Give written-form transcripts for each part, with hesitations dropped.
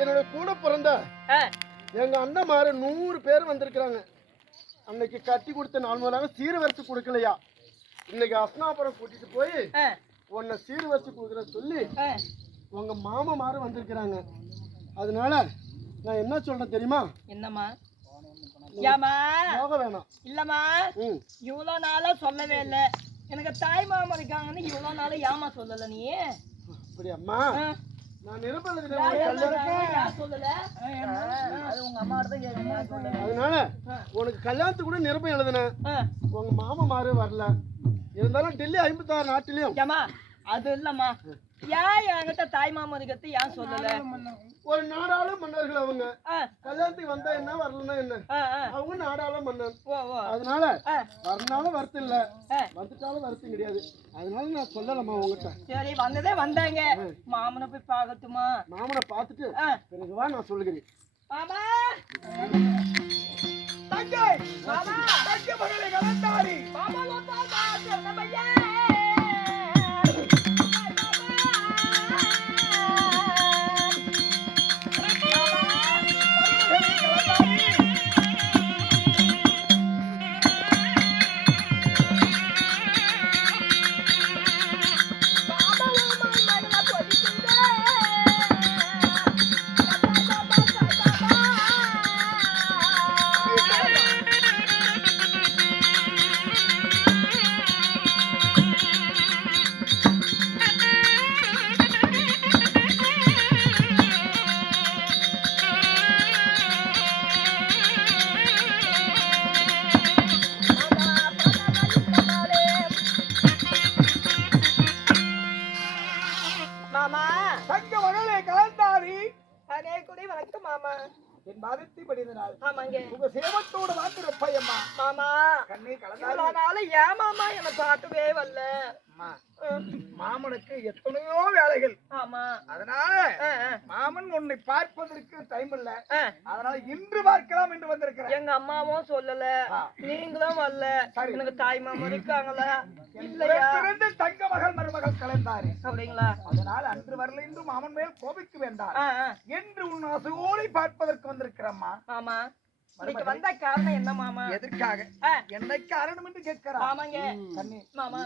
என்னோட கூட பிறந்த எங்க அண்ணன்மாரு 100 பேர் வந்திருக்கிறாங்க. அன்னைக்கு கட்டி கொடுத்த நாள் முதலாக சீர்வரிசை கொடுக்கலையா, இன்னைக்கு அஸ்னாபுரம் கூட்டிட்டு போய் உன்னை சீர்வரிசை கொடுக்குற சொல்லி உங்க மாமாமாரு வந்திருக்கிறாங்க. அதனால நான் என்ன சொல்றேன் தெரியுமா? என்னம்மா? போக வேணாம். இல்லம்மா, இவ்வளவு நாளா சொல்லவே இல்லை. எனக்கு தாய் மாமா இருக்காங்கன்னு இவ்வளவு நாளா ஏமா சொல்லல நீ? அப்படியாம்மா? நான் அதனால உனக்கு கல்யாணத்துக்கு கூட நிருபம் எழுதுனேன். உங்க மாமாமாரு வரல. இருந்தாலும் டெல்லி 56 நாட்டிலையும் அது இல்லம்மா, ஏன் என்கிட்ட தாய் மாமா இருக்கிறது ஏன் சொல்லல? ஒரு நாடாள மன்னர்கள் அவங்க. கல்யாணத்துக்கு வந்தா என்ன, வரலன்னா என்ன, அவங்க நாடாள மன்னன். அதனால வரனாலும் வருத்தம் இல்ல, வந்துட்டாலும் வருத்தம் கிடையாது. அதனால நான் சொல்லலம்மா உங்ககிட்ட. சரி, வந்ததே வந்தாங்க, மாமனை போய் பார்க்கட்டுமா? மாமனை பார்த்துட்டு பிறகுவா நான் சொல்லுகிறேன். மாமா தங்கை, மாமா தங்கை மகளை கலந்தாரி மாமா என் பாதத்தை படிந்தனால் உங்க சேவத்தோடு மாத்திர பையம்மா. மாமா கண்ணை கலந்தாலும் ஏன் மாமா என்னை பார்க்கவே வரல? மாமனுக்கு எத்தனையோ வேலைகள். ஆமா, அதனால மாமன் உன்னை பார்ப்பதற்கு டைம் இல்ல. அதனால இன்று பார்க்கலாம் என்று வந்திருக்கிறேன். எங்க அம்மாவும் சொல்லல, நீங்களும் வரல. எனக்கு தாய் மாமா இருக்காங்களா இல்லையா? தங்க மகள் மருமகள் கலந்தாரு அப்படிங்களா? அதனால அன்று வரல என்று மாமன் மேல் கோபிக்க வேண்டாம் என்று உன் அசோலை பார்ப்பதற்கு வந்திருக்கிறம்மா. ஆமா, இன்னைக்கு வந்த காரணம் என்ன மாமா? எதற்காக என்ன காரணம் என்று கேட்கிறார். ஆமாங்க கண்ணி மாமா.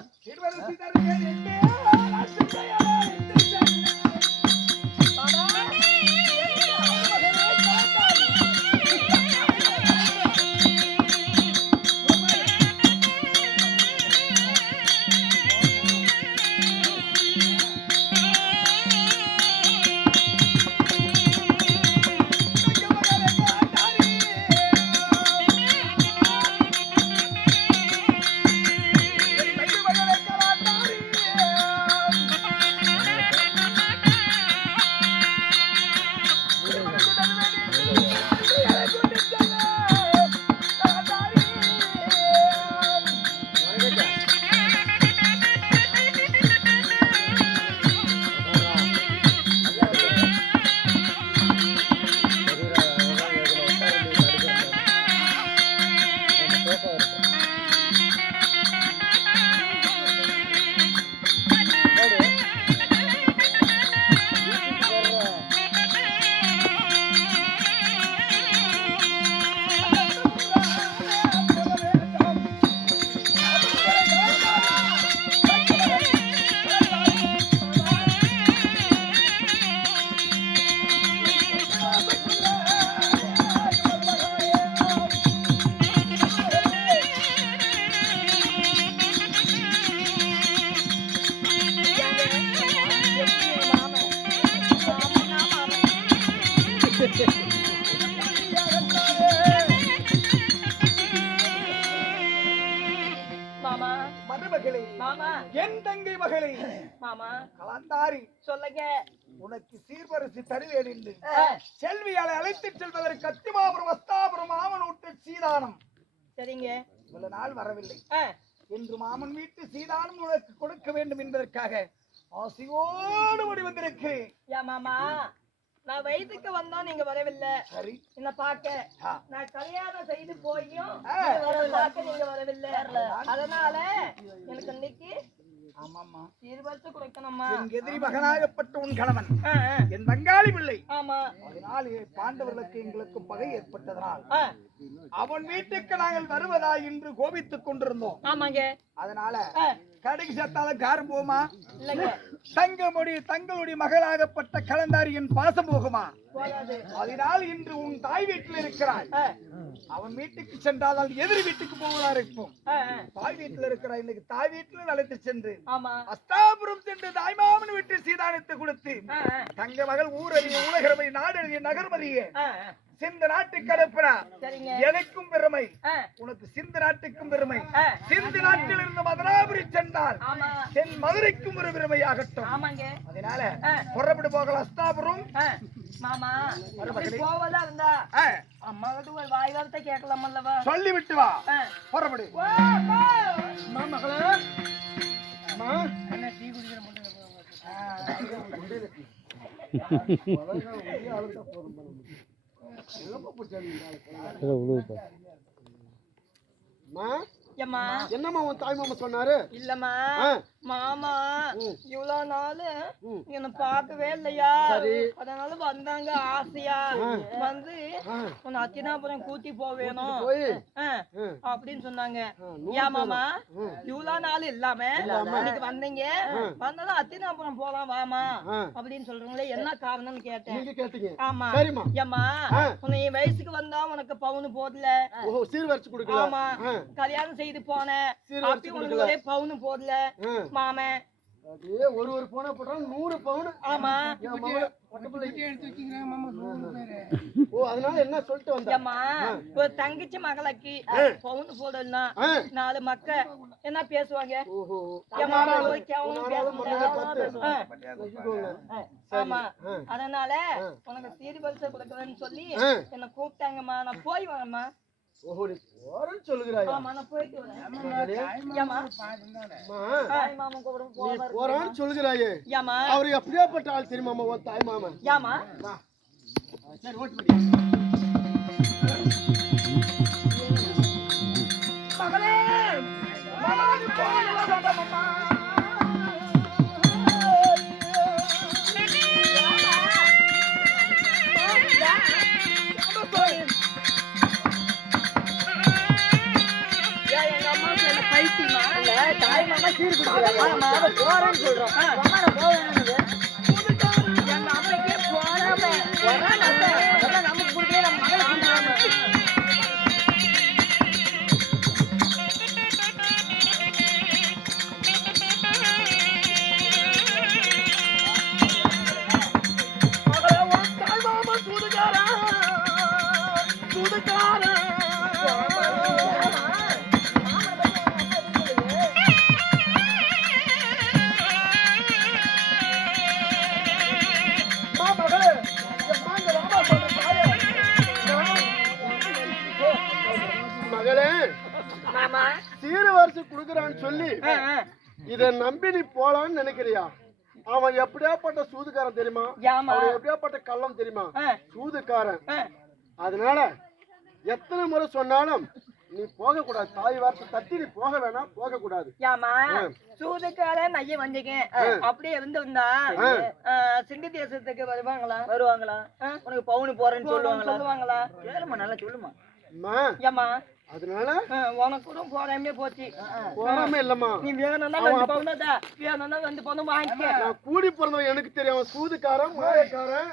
மாமா மருமகளே, மாமா என் தங்கை மகளே, மாமா கலந்தாரி சொல்லுங்க. உனக்கு சீர்வரிசை தருவேன் என்று செல்வியாலை அழைத்துச் செல்வதற்கு அத்திமாபுரம் அஸ்தாபுரம் மாமனூட்டு சீதானம் சரிங்க. இவ்வளவு நாள் வரவில்லை. என்று மாமன் வீட்டு சீதானம் உனக்கு கொடுக்க வேண்டும் என்பதற்காக ஆசையோடு ஓடி வந்திருக்கிறேன். யா மாமா, நான் வயதுக்கு வந்தோம், நீங்க வரவில்லை. சரி, என்ன பார்க்க நான் கல்யாணம் செய்து போயும் ஆ. பார்க்க நீங்க வரவில்லை. அதனால எனக்கு இன்னைக்கு ஆமாம்மா, சீர்வரிசை கொடுக்கணும்மா. என் எதிரி மகனாகப்பட்ட உன் கணவன் என் பங்காளி பிள்ளை. ஆமா. அதனால் பாண்டவர்களுக்கு எங்களுக்கு பகை ஏற்பட்டதனால் அவன் வீட்டுக்கு நாங்கள் வருவதா என்று கோபித்துக் கொண்டிருந்தோம். ஆமாங்க. அதனால கடைக்கு சேர்த்தாலும் காரம் போமா இல்லைங்க, தங்களுடைய மகளாகப்பட்ட கலந்தாரி என் பாசம் போகுமா? போகாது. அதனால் இன்று உன் தாய் வீட்டில் இருக்கிறாய். அவன் வீட்டுக்கு சென்றால் எதிரி வீட்டுக்கு போவதா இருக்கும். தாய் வீட்டில் இருக்கிறாய். இன்னைக்கு தாய் வீட்டில் அழைத்து சென்று ஆமா அஸ்தாபுரம் சென்று தாய்மாமன் வீட்டு சீதானத்தை கொடுத்து தங்க மகள் ஊரறிய உலகறிய நாடறிய நகர்மறிய சிந்த நாட்டுக்கு அனுப்பினா சரிங்க. எனக்கும் பெருமை, உனக்கு சிந்த நாட்டுக்கும் பெருமை. சிந்து நாட்டில் இருந்து மதுராபுரி சென்றால் தென் மதுரைக்கும் ஒரு பெருமையாகட்டும். ஆமாங்க. அதனால புறப்பட்டு போகலாம் அஸ்தாபுரம். மாமா போவதா இருந்தா அம்மா கிட்ட ஒரு வாய் வார்த்தை கேட்கலாம் அல்லவா? சொல்லிவிட்டு வா, புறப்படு. மகளே, என்னம்மா உன் தாய் மாமா சொன்னாரு? இல்லம்மா மாமா இவ்வளவு நாள் என்ன பார்க்கவே இல்லையா, அதனால வந்தாங்க ஆசையா வந்து உன் அத்தினாபுரம் கூட்டி போவேணும் அப்படின்னு சொன்னாங்க. ஏன் மாமா இவ்வளவு நாள் இல்லாம இன்னைக்கு வந்தீங்க, வந்தாலும் அத்தினாபுரம் போலாம் வாமா அப்படின்னு சொல்றீங்களே, என்ன காரணம்னு கேட்டேன். ஆமா ஏம்மா உன்னை வயசுக்கு வந்தா உனக்கு பவுனு போடல, சீர்வரிச்சு கொடுக்கல. ஆமா கல்யாணம் செய்து போனேன் அப்படி உனக்கு ஒரே பவுனு போடல மாமே. ஒரு பவுன போட்டாலும் 100 பவுன். ஆமா அதனால என்ன சொல்லிட்டு வந்தேம்மா, ஒரு தங்கச்சி மகளுக்கு பவுன் போடலன்னா 4 மக்க என்ன பேசுவாங்க? ஆமா அதனால உனக்கு சீர்வரிசை கொடுக்கறேன்னு சொல்லி என்ன கூப்பிட்டாங்கம்மா. நான் போய் வரேம்மா. சொல்லுகிறாய் சொல்லுகிறாயே, அவரு எப்படியாப்பட்ட ஆள் தெரியுமாமா உன் தாய் மாமன்? தாய் மாமா சீர் கொடுக்குறாங்க போறேன்னு சொல்றோம். எங்க அம்மைக்கே போறாம நமக்கு கொடுக்கவே நம்ம மகளை கொடுக்குறாங்க. தாய் மாமா சூதுக்காரா சூதுக்காரா சீர்வரிசை குடுக்கறான்னு சொல்லி இத நம்பி நீ போலான்னு நினைக்கிறியா? அவன் எப்படியாப்பட்ட சூதுக்காரன் தெரியுமா? அவன் எப்படியாப்பட்ட கள்ளம் தெரியுமா? சூதுக்காரன். அதனால எத்தனை முறை சொன்னாலும் நீ போக கூடாது. தாய் வார்த்தை தட்டி நீ போக வேணாம், போக கூடாது. சூதுக்காரன் ஐய வந்தீங்க அப்படியே இருந்திருந்தா சிங்க தேசத்துக்கு வருவாங்களா? உனக்கு பவுனு போறேன்னு சொல்லுவாங்களா? கேளுமா, நல்லா சொல்லுமா. அதனால உனக்கு கூட போறாமே போச்சு. போறாமே இல்லம்மா, நீ வேணும்னா வந்து பவுனதா வேணும்னா வந்து பவுன் வாங்கிக்க. நான் கூடி பிறந்தவன், எனக்கு தெரியும். சூதுக்காரன் மாயக்காரன்.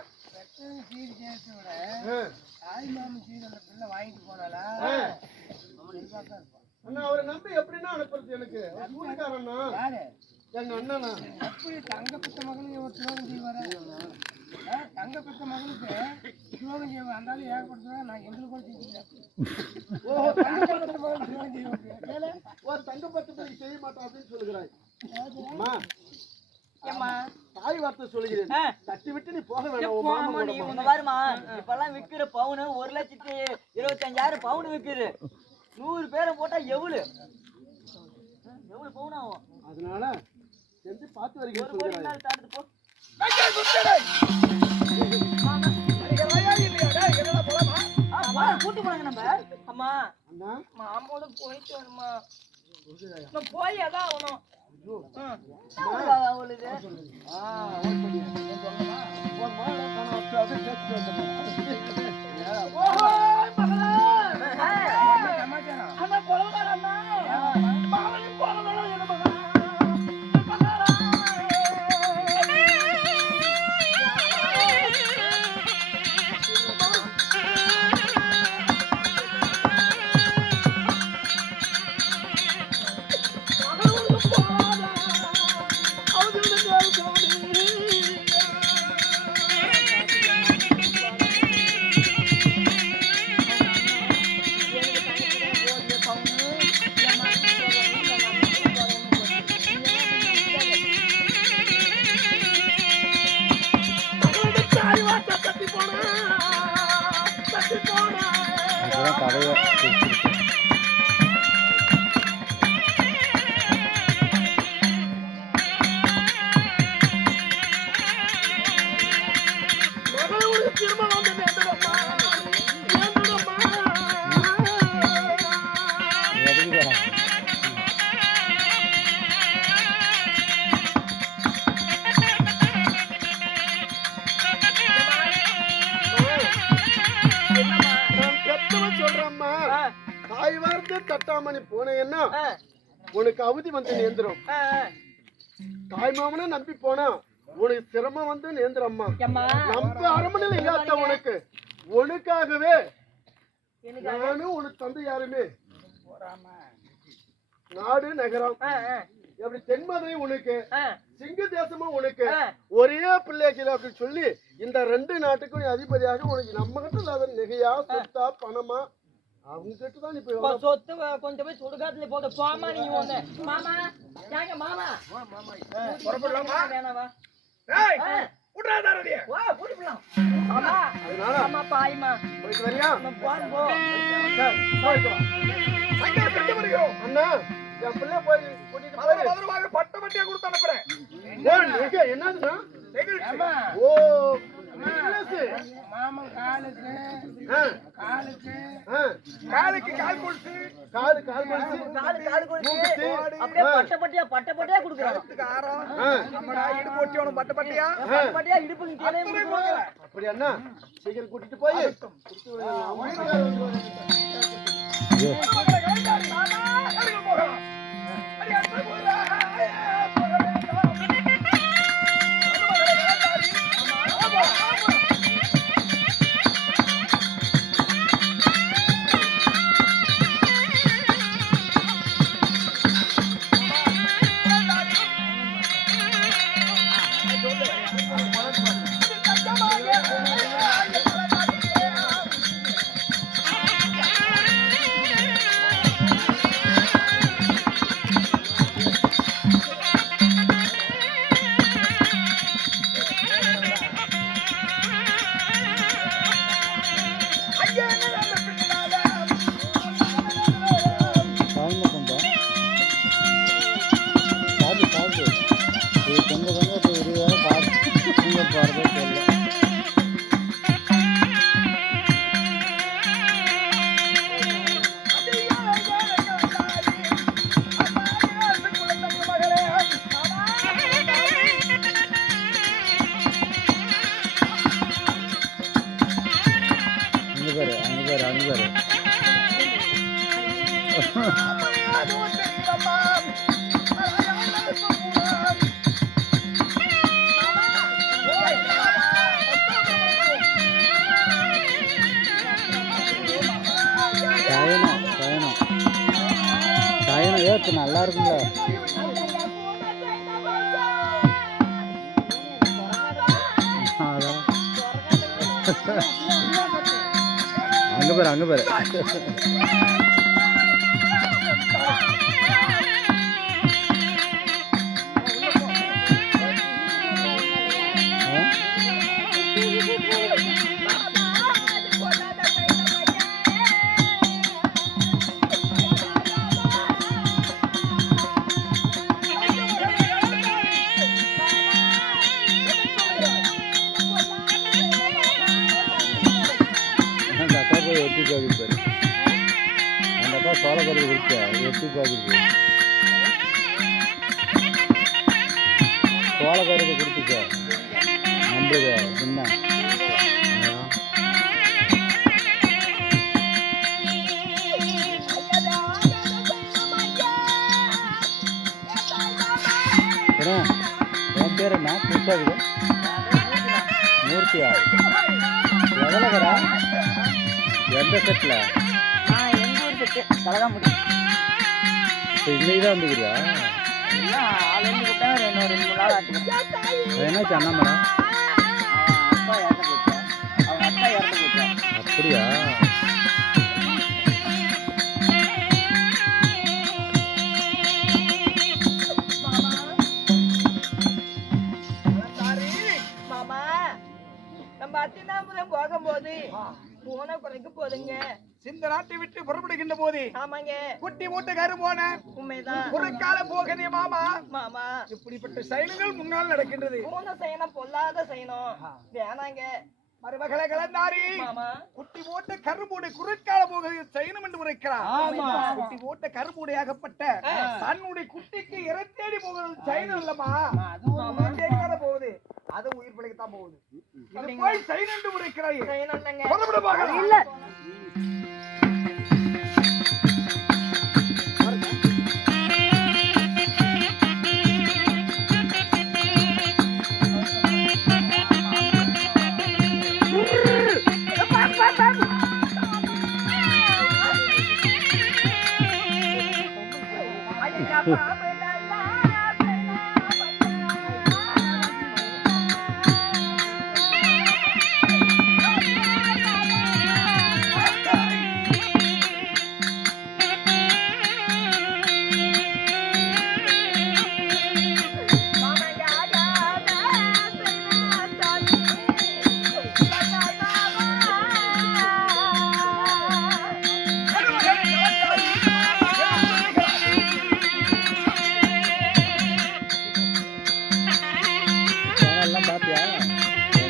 அண்ணா அவரை நம்பி எப்படின்னா அனுப்புறது? எனக்கு சூதுக்காரன்னா எங்க அண்ணனா அப்படி தங்க பெற்ற மகனுக்கு ஒரு துரோகம் செய்வாரு. தங்க பெற்ற மகனுக்கு துரோகம் செய்வேன். அந்த ஏகப்படுத்துவேன். நான் எங்களுக்கு கூட செஞ்சுக்கிறேன். ஓஹோ, தங்க பெற்ற மகன் துரோகம் செய்வேன். ஒரு தங்க பத்து செய்ய மாட்டோம் அப்படின்னு சொல்லுகிறாய். அம்மா, ஏம்மா தாய் வார்த்தை சொல்லுகிறேன். தட்டி விட்டு நீ போக வேண்டாம். போமா நீ உங்க பாருமா இப்பெல்லாம் விக்கிற பவுனு 1,25,000 பவுன் விக்குது. 100 பேரை போட்டா எவ்வளவு பவுன் ஆகும்? அதனால செஞ்சு பார்த்து ஒரு வரைக்கும் கோடி மேல தாண்டிட்டு போ. கூட்டு போனாங்க நம்ம. அம்மா அண்ணா மாமோட போயிட்டு வருமா? நான் போய் அதான் ஆகணும். அவளுக்கு தாய் வார்த்தை தட்டாமணி போனேன்னா உனக்கு அவதி வந்து நேர்ந்துரும். தாய் மாமனை நம்பி போனா உனக்கு சிரமம் வந்து நேர்ந்துறம்மா. நம்ம அரண்மனையில இல்லாத உனக்காகவே நானும் உனக்கு தந்தை யாருமே நாடு நகரம் எப்படி தென்மதுரை உனக்கு சிங்க தேசமும் உனக்கு ஒரே பிள்ளைகள் அப்படின்னு சொல்லி இந்த 2 நாட்டுக்கும் நீ அதிபதியாக உனக்கு நம்ம கிட்ட இல்லாத நகையா சொத்தா பணமா அவங்க கிட்ட தான் நீ போய் சொத்து கொஞ்சம் போய் சுடுகாட்டுல போட்டு போமா. நீ ஒண்ணு மாமா யாங்க மாமா புறப்படலாமா? வேணாவா? ஏய் உட்றாதாரடியே வா கூட்டிடலாம். மாமா மாமா பாய்மா போயிட்டு வரியா? போன் போ. போயிட்டு வா. அங்க கட்டி வரையோ அண்ணா என் பிள்ளை போய் கூட்டிட்டு போய் மதுரமாக பட்ட பட்டியா கொடுத்து அனுப்புறேன். என்னதுன்னா அம்மா ஓ மாமன் காலுக்கு கால் கொலுசு கால் கொலுசு காலு கொடுத்து அப்படியே பட்ட பட்டியா குடுக்குறாங்க. ஆரம் நம்மடா இடுப்பு ஒட்டியோணும் பட்ட பட்டியா பட்டியா இடுப்புக்கு கீழே குடுக்குறாங்க. அப்படி அண்ணா சீக்கிரம் கூட்டிட்டு போய் நல்லா இருக்குல்ல. அங்க பாரு அங்க பாரு அந்த அக்கா போய் எட்டி பாக்குது பாரு அந்த அக்கா சோள கருது கொடுத்தா எட்டி பாக்குது சோள கருது கொடுத்துச்சா நம்புது என்ன உன் பேர் என்ன புதுசாகுது மூர்த்தியா எவ்வளோ கடா எந்த செட்டில் எங்க ஊர் செட்டு கலகாமுடி இப்போ இன்னைக்கு தான் வந்துக்கிறியா ஆளுநர் கூட்டா ரெண்டு மூணு நாள் ஆச்சுங்க அது என்னாச்சு அண்ணாமலை அப்பா இறந்து போச்சா அவங்க அப்பா இறந்து போச்சா அப்படியா மாமா நம்ம அத்தினாபுரம் போகும்போது போன குறைக்கு போதுங்க இந்த நாட்டை விட்டு புறப்படுகின்ற போது ஆமாங்க குட்டி மூட்டை கரு போன உண்மைதான் குறுக்கால போகதே மாமா மாமா இப்படிப்பட்ட செயல்கள் முன்னால் நடக்கின்றது போன செய்யணும் பொல்லாத செய்யணும் வேணாங்க மருமகளை கலந்தாரி மாமா குட்டி போட்ட கரும்பூடை குறுக்கால போகிறது செய்யணும் என்று உரைக்கிறார் குட்டி போட்ட கரும்பூடையாகப்பட்ட தன்னுடைய குட்டிக்கு இறை தேடி போகிறது செய்யணும் இல்லம்மா அதுவும் போகுது அது உயிர் பிழைக்கத்தான் போகுது இது போய் செய்யணும் என்று உரைக்கிறாய் செய்யணும் இல்லைங்க புறப்படு பார்க்கலாம். இல்ல சேனல்லாம் பார்த்தியா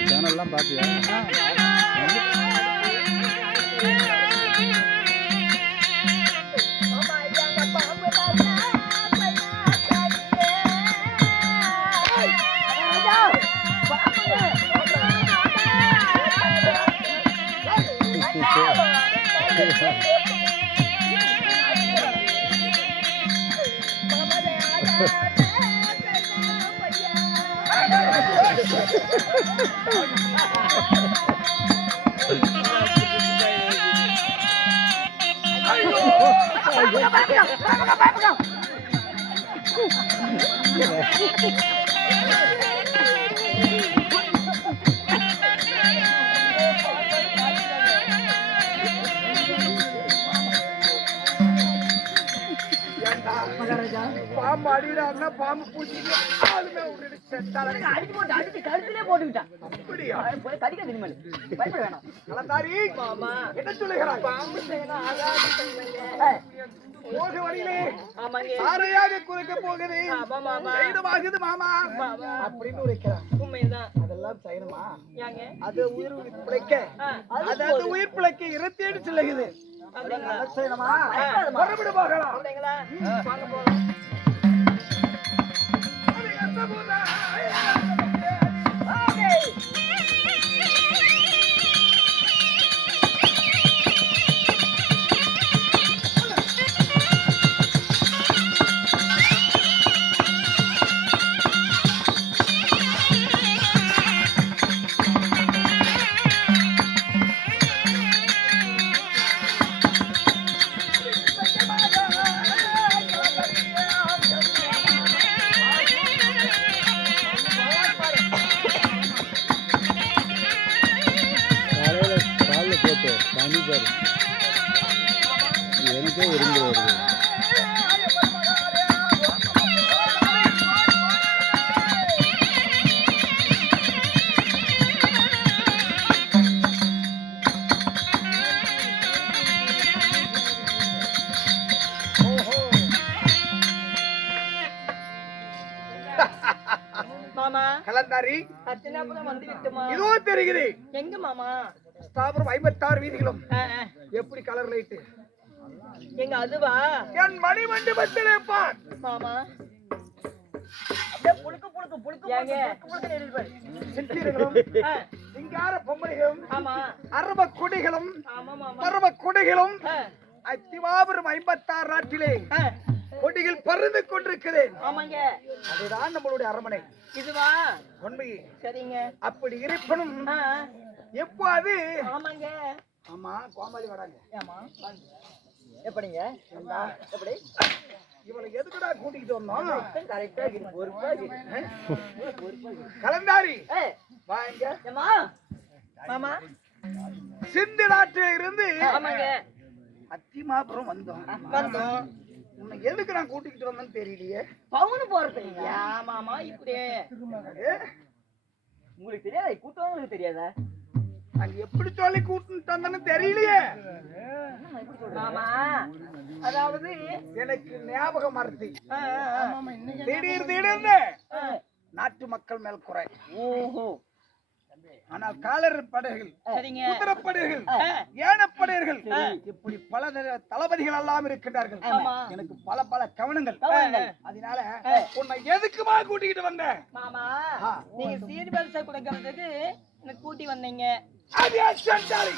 சேனல்லாம் பார்த்தியா பாம்பு அடிடான்னா பாம்பு பூச்சி ஆளுமே விட்டுட்டு செத்தால அடிச்சு கழுத்திலே போட்டுக்கிட்டான் அப்படியா கடிக்க திரும்ப பயப்பட வேணாம் கலந்தாரி மாமா என்ன சொல்லுகிறாய் பாம்பு செய்யணும் ஆகாது செய்யணும் போக வழியிலே ஆமாங்க சாரையாக குறைக்க போகுது ஆமா மாமா செய்யணுமாகுது மாமா மாமா அப்படின்னு உரைக்கிறான் உண்மைதான் அதெல்லாம் செய்யணுமா ஏங்க அது உயிர் பிழைக்க அது உயிர் பிழைக்க இறத்தேடி செல்லுகிறது அப்படிங்களா செய்யணுமா புறப்படு போகலாம் அப்படிங்களா வாங்க போகலாம் பாரு. எனக்கே விரும்பி வருது. மாமா கலந்தாரி அத்தினாபுரம் வந்து விட்டுமா? இதோ தெரியுது. எங்க மாமா? ஸ்தாபரம் 56 வீதிகளும் ஆ, ஆ. எப்படி கலர் லைட்டு எங்க அதுவா? என் மணி மண்டபத்திலே பார். மாமா ஏங்க? சித்திரங்களும் ஆ, சிங்கார பொம்மலைகளும் ஆமா அரப கொடிகளும் ஆமா மாமா. பரம கொடிகளும் ஆ, அத்திவாபுரம் 56 நாட்டிலே ஆ. கொடிகள் பறந்து கொண்டிருக்குது. ஆமாங்க. அதுதான் நம்மளுடைய அரண்மனை. இதுவா? உண்மை. சரிங்க. அப்படி இருப்பனும் ஆ, எப்போது ஆமாங்க. ஆமா கோமாளி வராங்க. ஆமா எப்படிங்க? எப்படி இவனை எதுக்குடா கூட்டிக்கிட்டு வந்தோம்? கரெக்டா இருக்கு. பொறுப்பா இருக்கு. கலந்தாரி ஏய், வாங்க. ஏம்மா? மாமா சிந்து நாட்டில இருந்து ஆமாங்க. அத்திமாபுரம் வந்தோம். வந்தோம். உன்னை எதுக்கு நான் கூட்டிக்கிட்டு வந்தேன்னு தெரியலையே. பவுனு போறதுங்க. மாமா இப்படி ஏ, உங்களுக்கு தெரியாதா? கூட்டவங்களுக்கு தெரியாதா? அங்க எப்படி சொல்லி கூட்டிட்டு வந்தேன்னு தெரியலையே. மாமா அதாவது எனக்கு ஞாபகம் மறதி. ஆ, ஆ, ஆ. திடீர்னு ஆ. நாட்டு மக்கள் மேல் குறை. ஓஹோ ஆனால் காலர் படைகள், சரிங்க. குதிரைப்படைகள், ஆ. ஏனப்படையர்கள் இப்படி பல தளபதிகள் எல்லாம் இருக்கின்றார்கள். ஆமா. எனக்கு பல பல கவனங்கள். கவனங்கள். அதனால உன்னை எதுக்குமா கூட்டிக்கிட்டு வந்தேன்? மாமா ஆ. நீங்க சீர்வரிசை கொடுக்கறதுக்கு எனக்கு கூட்டி வந்தீங்க. அது ஏன் சண்டாளி?